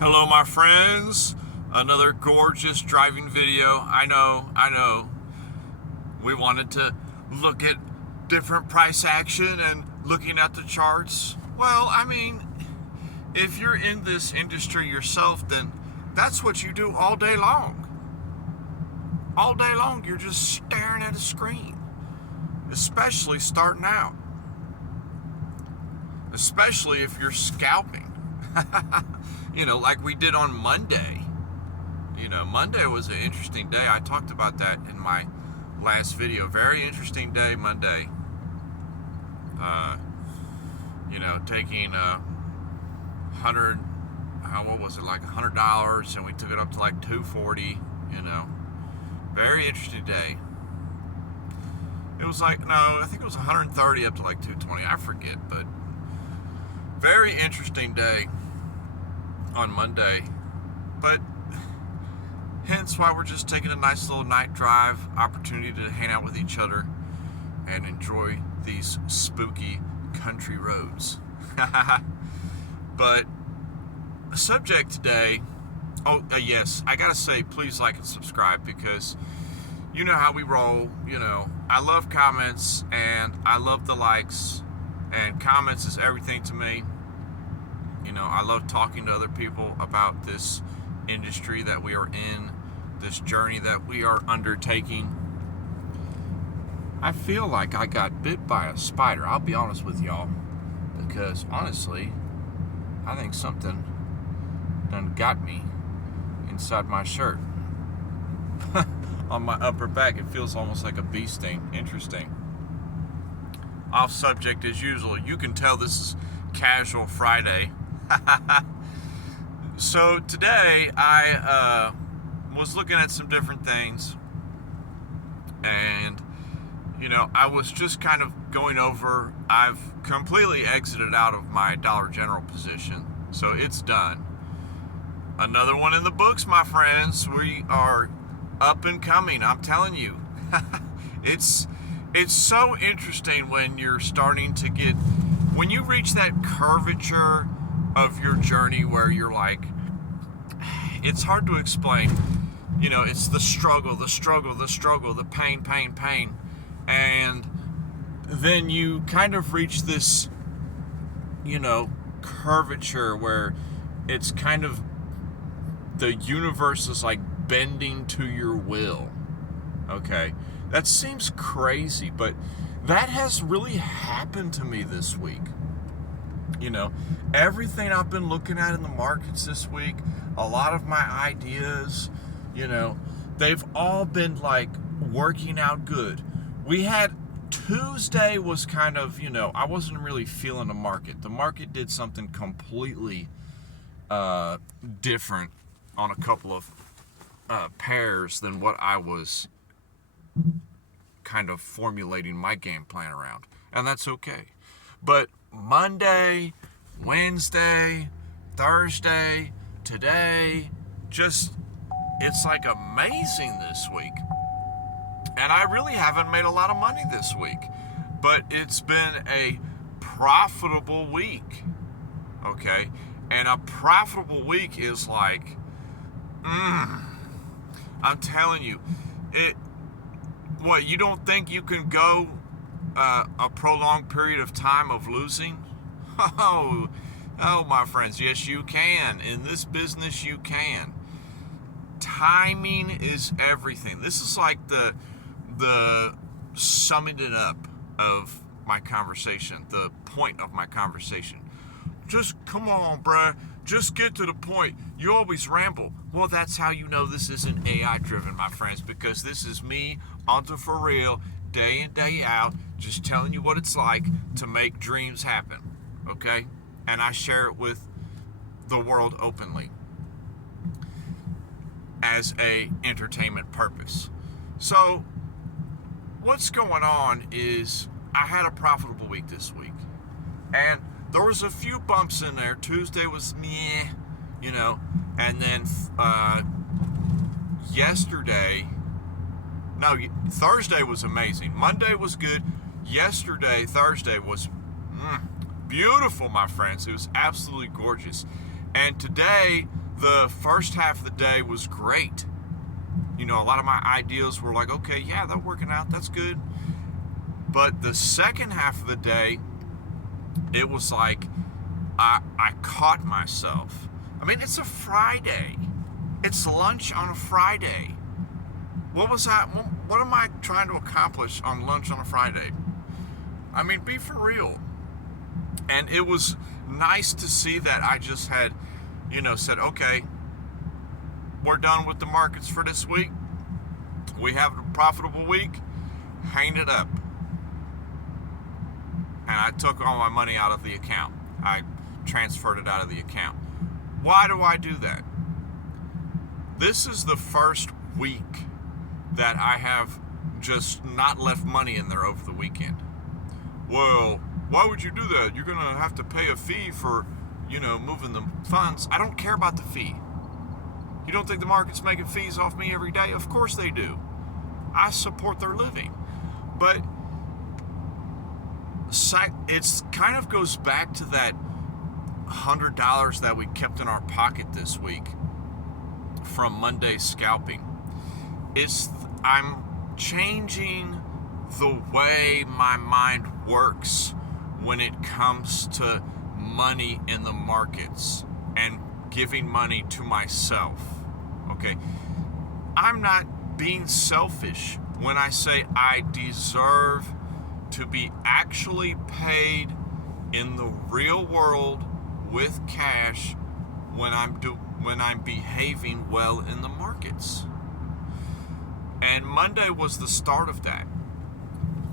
Hello, my friends. Another gorgeous driving video. I know. We wanted to look at different price action and looking at the charts. Well, I mean, if you're in this industry yourself, then that's what you do all day long. All day long, you're just staring at a screen, especially starting out, especially if you're scalping. Like we did on Monday. Monday was an interesting day. I talked about that in my last video. Very interesting day, Monday. Taking what was it, like $100, and we took it up to like $240. Very interesting day. It was like, no, I think it was 130 up to like 220. I forget, but very interesting day on Monday. But hence why we're just taking a nice little night drive, opportunity to hang out with each other and enjoy these spooky country roads. But the subject today, yes, I gotta say, please like and subscribe, because you know how we roll. I love comments and I love the likes, and comments is everything to me. I love talking to other people about this industry that we are in, this journey that we are undertaking. I feel like I got bit by a spider, I'll be honest with y'all, because honestly, I think something done got me inside my shirt. On my upper back, it feels almost like a bee sting. Interesting. Off subject as usual. You can tell this is Casual Friday. So today I was looking at some different things, and I was just kind of going over. I've completely exited out of my Dollar General position, so it's done. Another one in the books, my friends. We are up and coming, I'm telling you. It's so interesting when you're starting to get, when you reach that curvature of your journey where you're like, it's hard to explain. It's the struggle, the pain. And then you kind of reach this, curvature where it's kind of, the universe is like bending to your will. Okay? That seems crazy, but that has really happened to me this week. Everything I've been looking at in the markets this week, a lot of my ideas, they've all been like working out good. We had Tuesday was kind of, I wasn't really feeling the market. The market did something completely different on a couple of pairs than what I was kind of formulating my game plan around. And that's okay. But Monday, Wednesday, Thursday, today, it's like amazing this week. And I really haven't made a lot of money this week, but it's been a profitable week. Okay? And a profitable week is like, I'm telling you, you don't think you can go a prolonged period of time of losing? Oh, my friends, yes, you can. In this business, you can. Timing is everything. This is like the summing it up of my conversation, the point of my conversation. Just come on, bruh. Just get to the point. You always ramble. Well, that's how you know this isn't AI driven, my friends, because this is me onto for real, day in, day out, just telling you what it's like to make dreams happen. Okay? And I share it with the world openly as a entertainment purpose. So what's going on is I had a profitable week this week, and there was a few bumps in there. Tuesday was meh, and then Thursday was amazing. Monday was good. Thursday was beautiful, my friends. It was absolutely gorgeous. And today The first half of the day was great. You know, a lot of my ideas were like, okay, yeah, they're working out, that's good. But the second half of the day, it was like I caught myself. I mean, it's a Friday. It's lunch on a Friday. What was that? What am I trying to accomplish on lunch on a Friday? I mean, be for real. And it was nice to see that I just had, said, okay, we're done with the markets for this week. We have a profitable week. Hang it up. And I took all my money out of the account. I transferred it out of the account. Why do I do that? This is the first week that I have just not left money in there over the weekend. Well, why would you do that? You're going to have to pay a fee for, moving the funds. I don't care about the fee. You don't think the market's making fees off me every day? Of course they do. I support their living. But it's kind of goes back to that $100 that we kept in our pocket this week from Monday's scalping. I'm changing the way my mind works when it comes to money in the markets and giving money to myself. Okay? I'm not being selfish when I say I deserve to be actually paid in the real world with cash when I'm behaving well in the markets. And Monday was the start of that.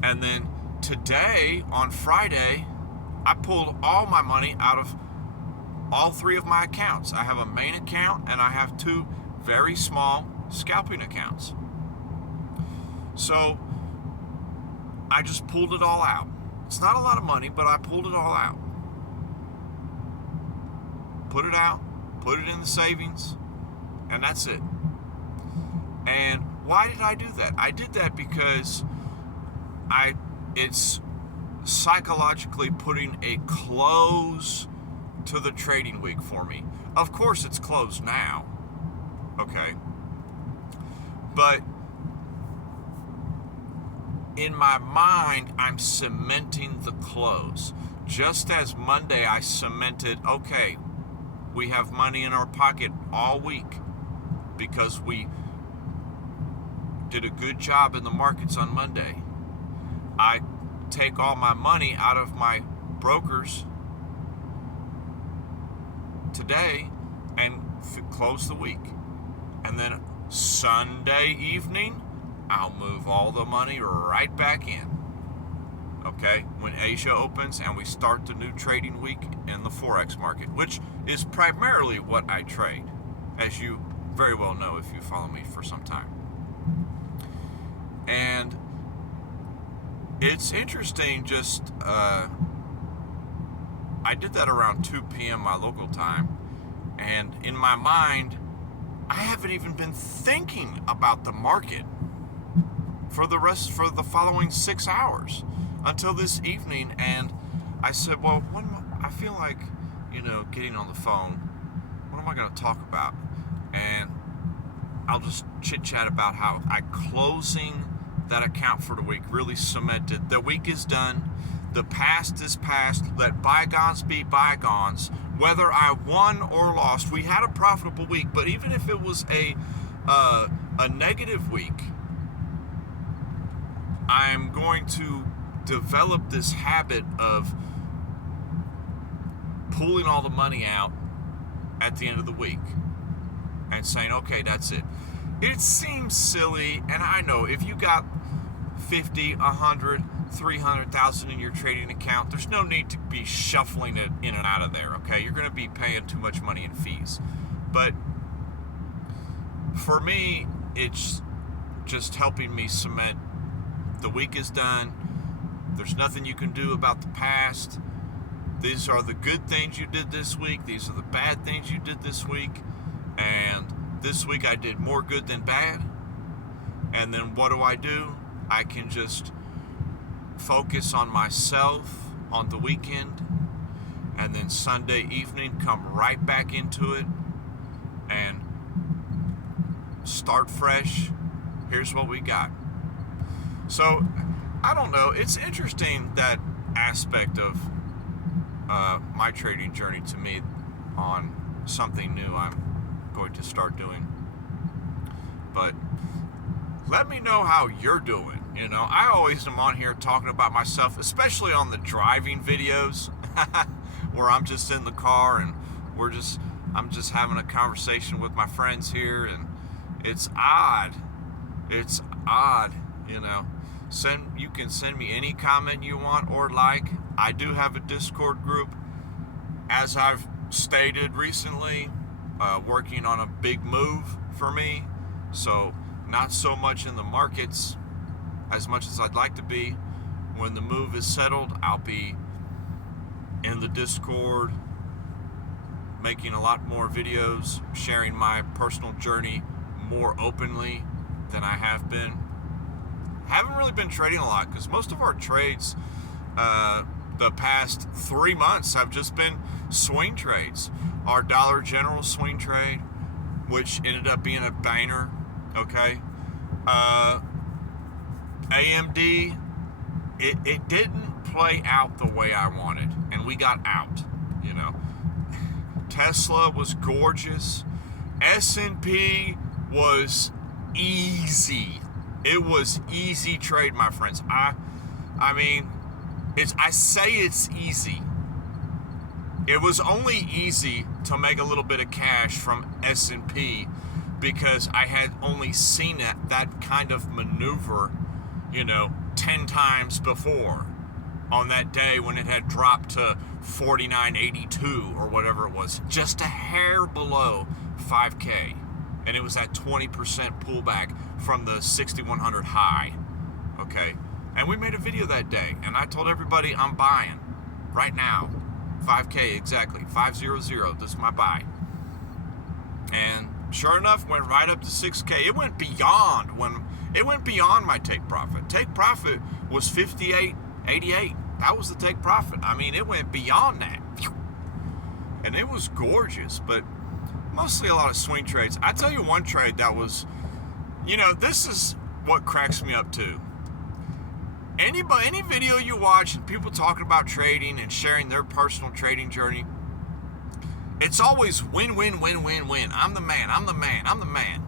And then today, on Friday, I pulled all my money out of all three of my accounts. I have a main account and I have two very small scalping accounts. So I just pulled it all out. It's not a lot of money, but I pulled it all out. Put it out, put it in the savings, and that's it. And why did I do that? I did that because it's psychologically putting a close to the trading week for me. Of course it's closed now. Okay. But in my mind, I'm cementing the close. Just as Monday I cemented, okay, we have money in our pocket all week because we did a good job in the markets on Monday. I take all my money out of my brokers today and close the week. And then Sunday evening, I'll move all the money right back in. Okay? When Asia opens and we start the new trading week in the Forex market, which is primarily what I trade, as you very well know if you follow me for some time. And it's interesting, I did that around 2 p.m. my local time, and in my mind, I haven't even been thinking about the market for the following 6 hours until this evening. And I said, well, I feel like, getting on the phone. What am I going to talk about? And I'll just chit chat about how closing that account for the week really cemented. The week is done. The past is past. Let bygones be bygones. Whether I won or lost, we had a profitable week. But even if it was a negative week, I'm going to develop this habit of pulling all the money out at the end of the week and saying, okay, that's it. It seems silly, and I know if you got 50, 100, 300,000 in your trading account, there's no need to be shuffling it in and out of there, okay? You're going to be paying too much money in fees. But for me, it's just helping me cement the week is done. There's nothing you can do about the past. These are the good things you did this week. These are the bad things you did this week. And this week I did more good than bad. And then what do? I can just focus on myself on the weekend. And then Sunday evening come right back into it and start fresh. Here's what we got. So I don't know, it's interesting, that aspect of my trading journey to me, on something new I'm going to start doing. But let me know how you're doing. You know, I always am on here talking about myself, especially on the driving videos where I'm just in the car and I'm just having a conversation with my friends here, and it's odd, you know. You can send me any comment you want or like. I do have a Discord group, as I've stated recently, working on a big move for me, so not so much in the markets as much as I'd like to be. When the move is settled, I'll be in the Discord making a lot more videos, sharing my personal journey more openly than I have been. Haven't really been trading a lot, because most of our trades the past 3 months have just been swing trades. Our Dollar General swing trade, which ended up being a banger, okay? AMD, it didn't play out the way I wanted, and we got out, you know. Tesla was gorgeous. S&P was easy. It was easy trade, my friends. I mean, I say it's easy. It was only easy to make a little bit of cash from S&P because I had only seen that kind of maneuver, you know, 10 times before, on that day when it had dropped to 49.82 or whatever it was, just a hair below 5K. And it was that 20% pullback from the 6,100 high, okay? And we made a video that day, and I told everybody I'm buying right now. 5K exactly, 500, this is my buy. And sure enough, went right up to 6K. It went beyond my take profit. Take profit was 58.88. That was the take profit. I mean, it went beyond that. And it was gorgeous, but mostly a lot of swing trades. I tell you one trade that was, you know, this is what cracks me up too. Any video you watch and people talking about trading and sharing their personal trading journey, it's always win, win, win, win, win. I'm the man, I'm the man, I'm the man.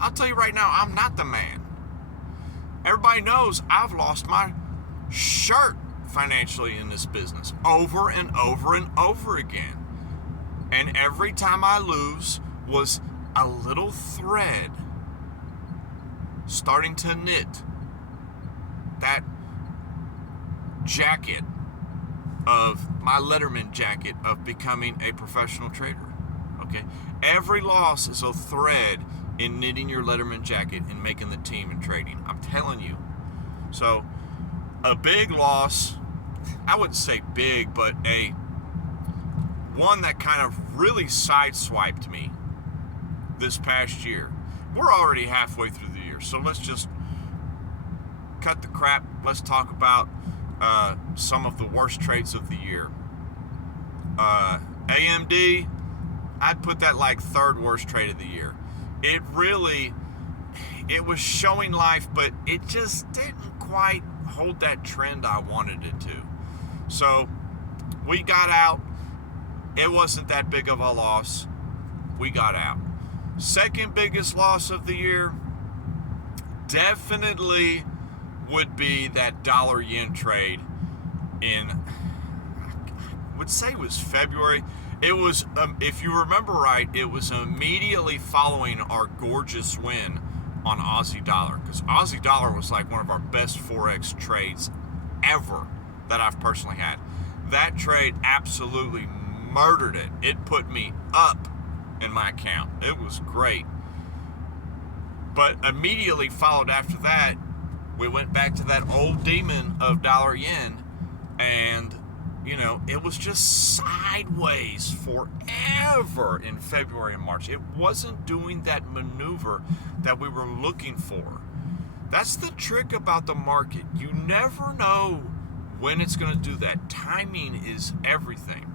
I'll tell you right now, I'm not the man. Everybody knows I've lost my shirt financially in this business over and over and over again. And every time I lose was a little thread starting to knit that jacket of my Letterman jacket of becoming a professional trader. Okay? Every loss is a thread in knitting your Letterman jacket and making the team in trading. I'm telling you. So, a big loss, I wouldn't say big, but one that kind of really sideswiped me this past year. We're already halfway through the year, so let's just cut the crap. Let's talk about some of the worst trades of the year. AMD, I'd put that like third worst trade of the year. It was showing life, but it just didn't quite hold that trend I wanted it to. So we got out. It wasn't that big of a loss. We got out. Second biggest loss of the year definitely would be that dollar yen trade in, I would say it was February. It was, if you remember right, it was immediately following our gorgeous win on Aussie dollar, because Aussie dollar was like one of our best Forex trades ever that I've personally had. That trade absolutely murdered it. It put me up in my account. It was great. But immediately followed after that, we went back to that old demon of dollar yen, and you know, it was just sideways forever in February and March. It wasn't doing that maneuver that we were looking for. That's the trick about the market. You never know when it's going to do that. Timing is everything.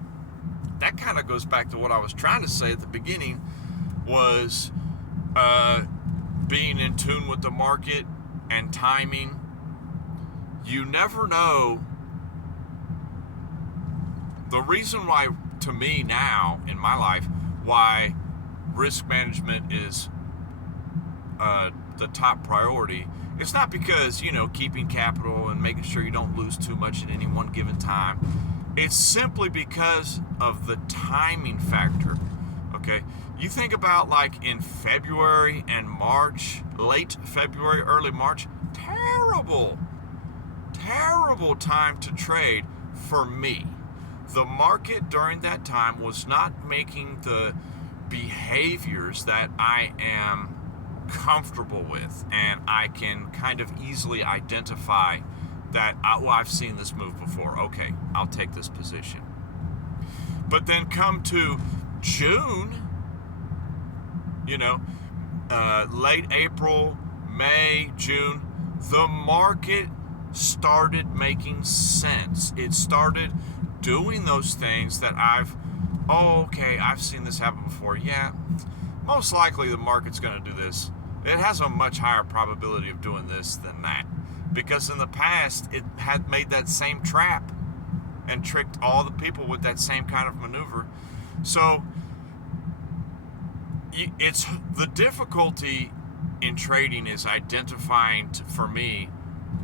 That kind of goes back to what I was trying to say at the beginning, was being in tune with the market and timing. You never know. The reason why, to me now in my life, why risk management is the top priority, it's not because, keeping capital and making sure you don't lose too much at any one given time. It's simply because of the timing factor. Okay, you think about like in February and March, late February, early March, terrible time to trade for me. The market during that time was not making the behaviors that I am comfortable with, and I can kind of easily identify that, I've seen this move before. Okay, I'll take this position. But then come to June, late April, May, June, the market started making sense. It started doing those things that I've seen this happen before. Yeah, most likely the market's going to do this. It has a much higher probability of doing this than that, because in the past it had made that same trap and tricked all the people with that same kind of maneuver. So it's the difficulty in trading is identifying, for me,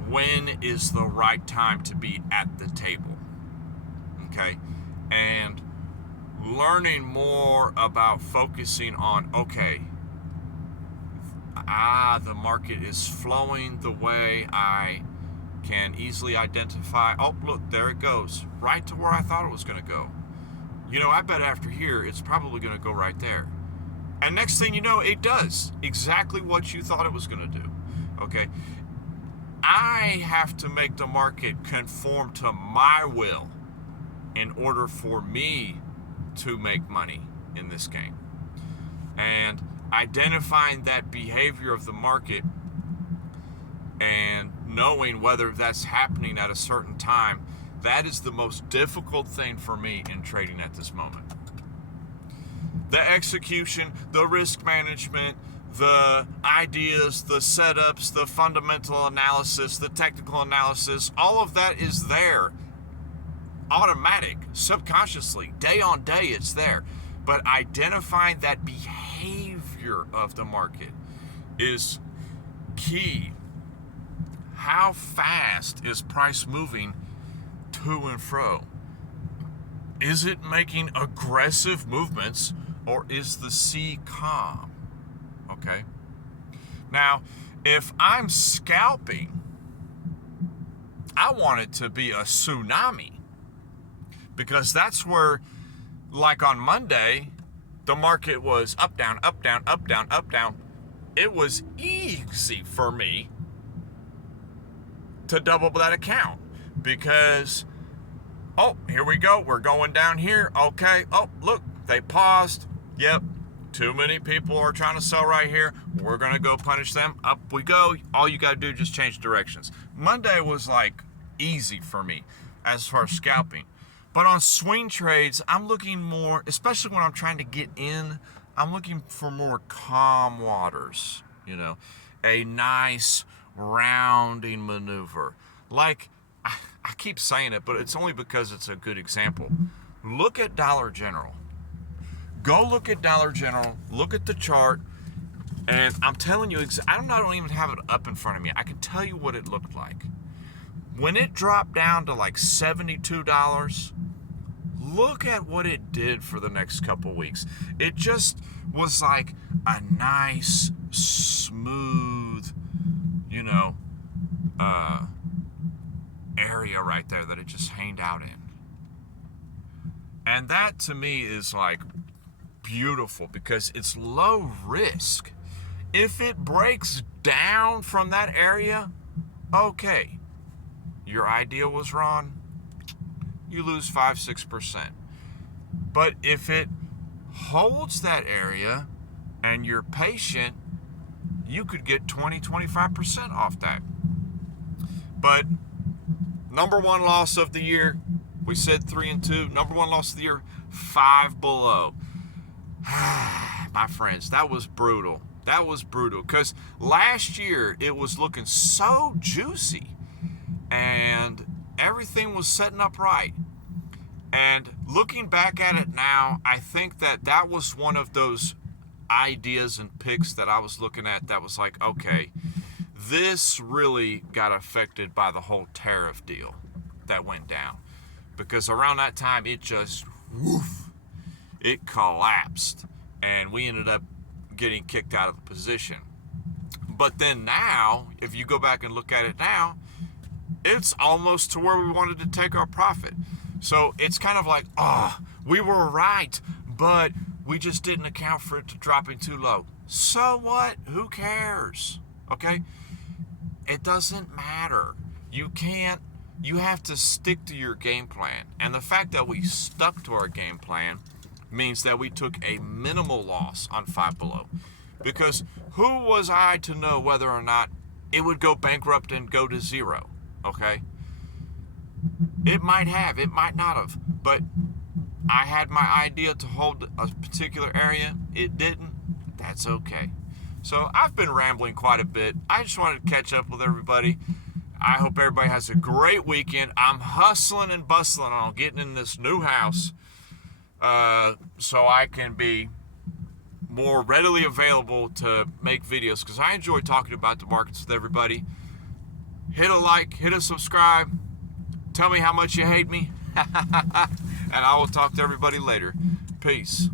when is the right time to be at the table. Okay, and learning more about focusing on, the market is flowing the way I can easily identify. Oh, look, there it goes, right to where I thought it was going to go. I bet after here it's probably going to go right there. And next thing you know, it does exactly what you thought it was going to do. Okay, I have to make the market conform to my will in order for me to make money in this game. And identifying that behavior of the market and knowing whether that's happening at a certain time, that is the most difficult thing for me in trading at this moment. The execution, the risk management, the ideas, the setups, the fundamental analysis, the technical analysis, all of that is there. Automatic, subconsciously, day on day, it's there. But identifying that behavior of the market is key. How fast is price moving to and fro? Is it making aggressive movements, or is the sea calm? Okay. Now, if I'm scalping, I want it to be a tsunami, because that's where, like on Monday, the market was up, down, up, down, up, down, up, down. It was easy for me to double that account because, here we go. We're going down here. Okay. Oh, look, they paused. Yep. Too many people are trying to sell right here. We're going to go punish them. Up we go. All you got to do is just change directions. Monday was like easy for me as far as scalping. But on swing trades, I'm looking more, especially when I'm trying to get in, I'm looking for more calm waters, a nice rounding maneuver. Like, I keep saying it, but it's only because it's a good example. Look at Dollar General. Go look at Dollar General, look at the chart, and I'm telling you, I don't even have it up in front of me. I can tell you what it looked like. When it dropped down to like $72, look at what it did for the next couple weeks. It just was like a nice, smooth, area right there that it just hanged out in. And that to me is like beautiful because it's low risk. If it breaks down from that area, okay, your idea was wrong. You lose 5-6%. But if it holds that area and you're patient, you could get 20-25% off that. But number one loss of the year, we said 3 and 2. Number one loss of the year, 5 below. my friends, that was brutal. That was brutal because last year it was looking so juicy and everything was setting up right. And looking back at it now, I think that was one of those ideas and picks that I was looking at that was like, okay, this really got affected by the whole tariff deal that went down. Because around that time, it just, woof, it collapsed. And we ended up getting kicked out of the position. But then now, if you go back and look at it now, it's almost to where we wanted to take our profit. So it's kind of like, we were right, but we just didn't account for it dropping too low. So what? Who cares? Okay? It doesn't matter. You have to stick to your game plan. And the fact that we stuck to our game plan means that we took a minimal loss on Five Below. Because who was I to know whether or not it would go bankrupt and go to zero? Okay? It might have, it might not have. But I had my idea to hold a particular area. It didn't. That's okay. So I've been rambling quite a bit. I just wanted to catch up with everybody. I hope everybody has a great weekend. I'm hustling and bustling on getting in this new house so I can be more readily available to make videos because I enjoy talking about the markets with everybody. Hit a like, hit a subscribe. Tell me how much you hate me. And I will talk to everybody later. Peace.